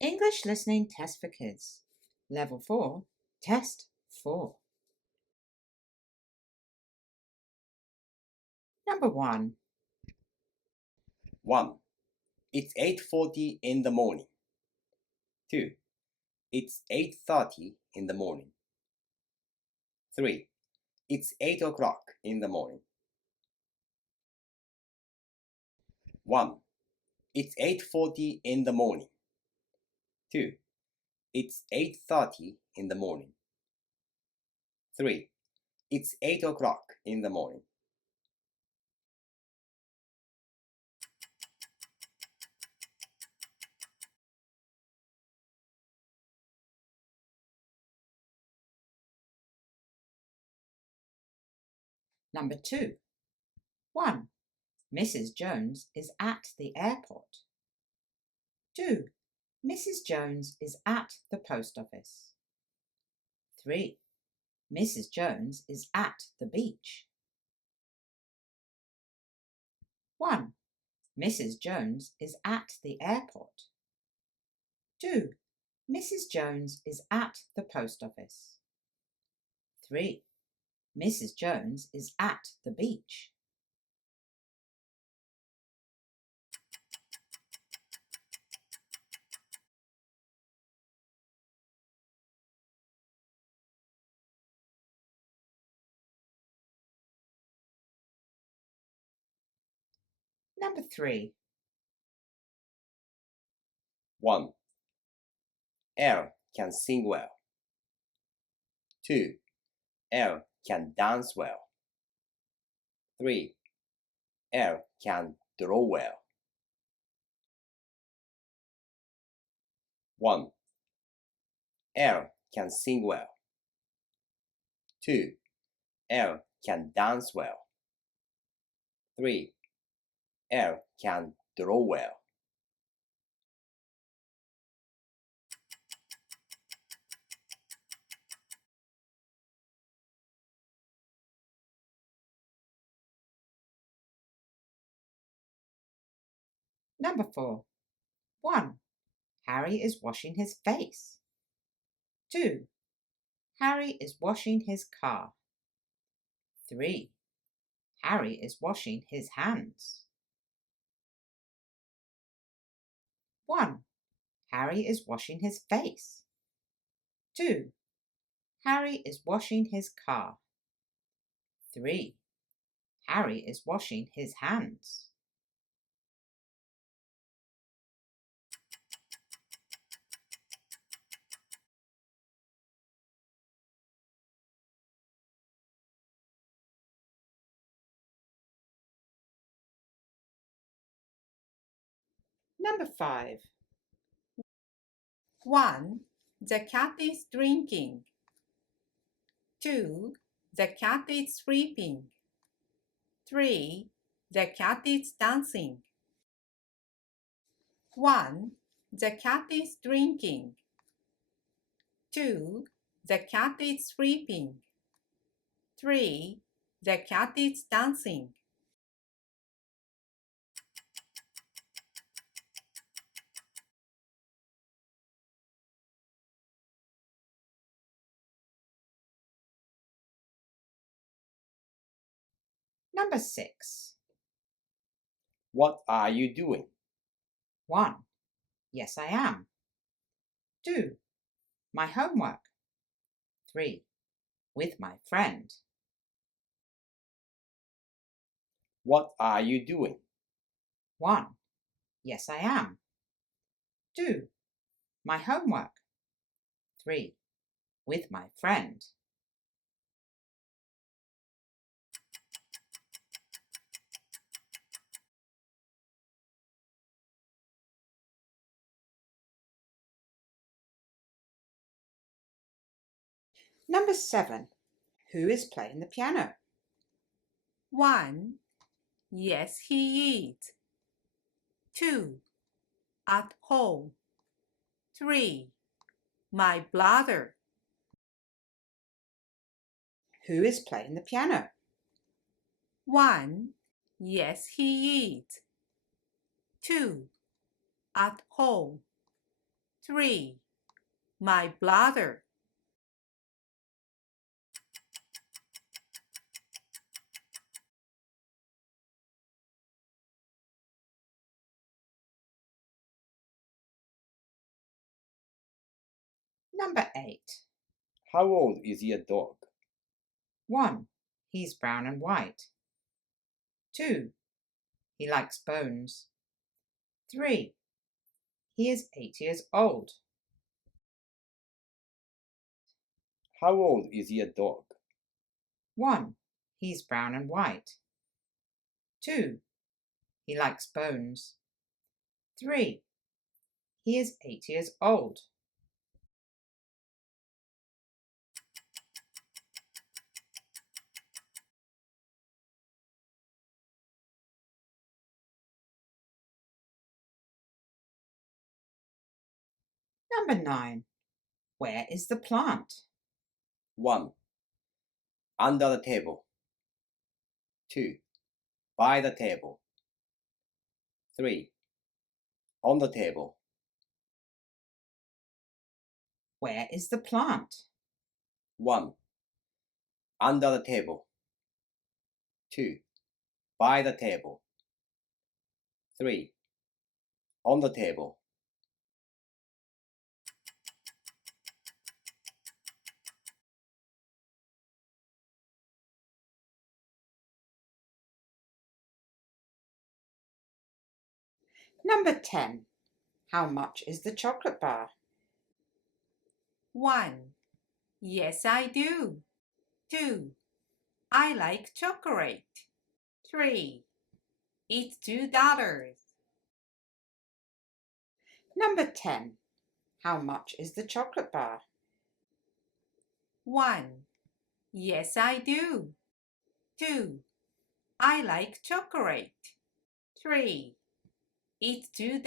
English Listening Test for Kids. Level 4, Test 4. Number 1. 1. It's 8:40 in the morning. 2. It's 8:30 in the morning. 3. It's 8 o'clock in the morning. 1. It's 8:40 in the morning. 2. It's 8:30 in the morning. 3. It's 8 o'clock in the morning. Number 2. 1. Mrs. Jones is at the airport. 2. Mrs. Jones is at the post office. 3. Mrs. Jones is at the beach. 1. Mrs. Jones is at the airport. 2. Mrs. Jones is at the post office. 3. Mrs. Jones is at the beach. Number 3. 1. Elle can sing well. 2. Elle can dance well. 3. Elle can draw well. 1. Elle can sing well. 2. Elle can dance well. 3. Elle can draw well. Number 4. 1. Harry is washing his face. 2. Harry is washing his car. 3. Harry is washing his hands. 1. Harry is washing his face. 2. Harry is washing his car. 3. Harry is washing his hands. Number 5. 1. The cat is drinking. 2. The cat is sleeping. 3. The cat is dancing. 1. The cat is drinking. 2. The cat is sleeping. 3. The cat is dancing. Number 6. What are you doing? 1. Yes, I am. 2. My homework. 3. With my friend. What are you doing? 1. Yes, I am. 2. My homework. 3. With my friend. Number 7. Who is playing the piano? 1. Yes, he is. 2. At home. 3. My brother. Who is playing the piano? 1. Yes, he is. 2. At home. 3. My brother. Number 8. How old is your dog? 1. He's brown and white. 2. He likes bones. 3. He is 8 years old. How old is your dog? 1. He's brown and white. 2. He likes bones. 3. He is 8 years old. Number 9. Where is the plant? 1. Under the table. 2. By the table. 3. On the table. Where is the plant? 1. Under the table. 2. By the table. 3. On the table. Number 10. How much is the chocolate bar? 1. Yes, I do. 2. I like chocolate. 3. It's $2. Number 10. How much is the chocolate bar? 1. Yes, I do. 2. I like chocolate. 3. It's $2.